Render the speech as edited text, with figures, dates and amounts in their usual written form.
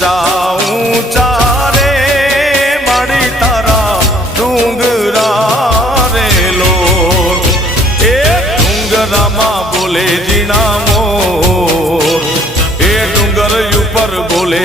ઊંચા ઊંચા રે માડી તારા ડુંગરા રે લોર એ ડુંગરામાં બોલે જીણા મોર એ ડુંગર ઉપર બોલે